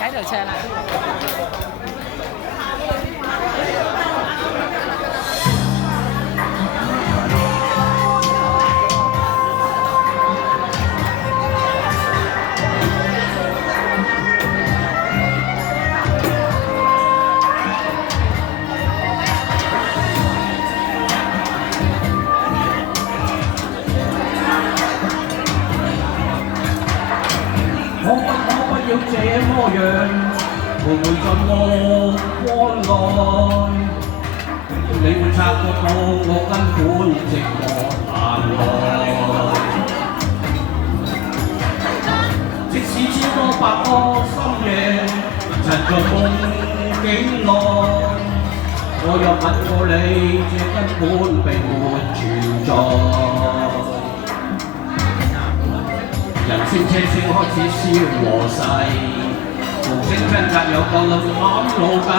喺度唱啦。可不要這麼樣，陪伴在我光內。你會察覺到我根本寂寞難耐。即使超過百個深夜，曾在夢境內，我若吻過你，這根本並沒存在。人聲車聲開始消和逝，無聲掙扎有個lum諗老計。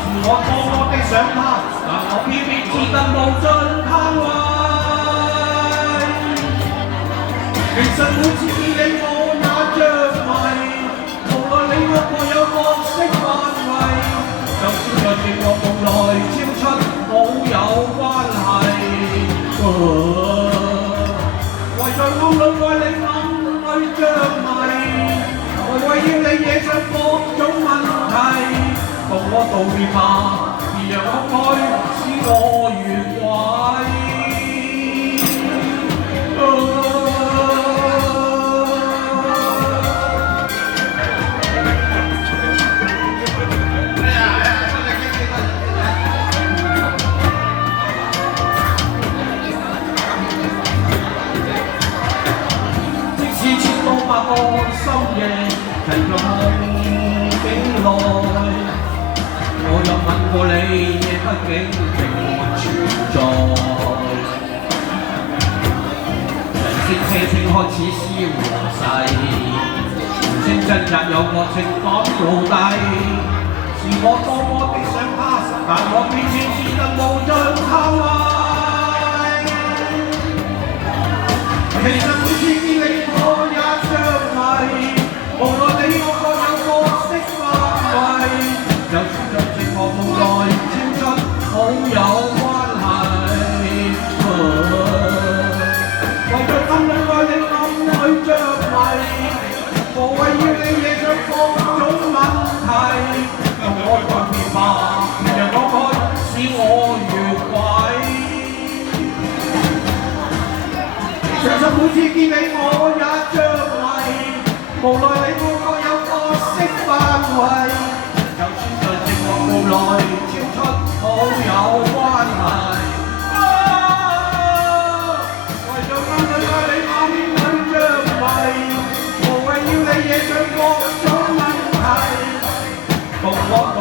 是我多麼的想他，但我偏偏自得無盡盼懷。其實每次見你我也着迷，無奈你我各有角色範圍，就算在寂寞夢內超出好友關係。為在暗裏愛你暗裏着迷，為要你惹上各種問題，共我道別吧，別讓空虛使我越軌。百個深夜，曾在夢境內，我若吻過你，這畢竟並沒存在。人聲車聲開始消和逝，無聲掙扎有個情感奴隸。是我多麼的想他，但我偏偏自得無盡盼懷。其實每次見你我也着迷，無奈你我各有角色範圍，就算在寂寞夢內超出好友關係。為在暗裏愛你暗裏着迷，無謂要你惹上各種問題，用我代別吧，讓我愛使我越軌。其實每次見你我也着迷，無奈你我各有角色範圍，就算在寂寞夢內超出好友關係。為在暗裏愛你暗裏着迷，無謂要你惹上各種問題，共我道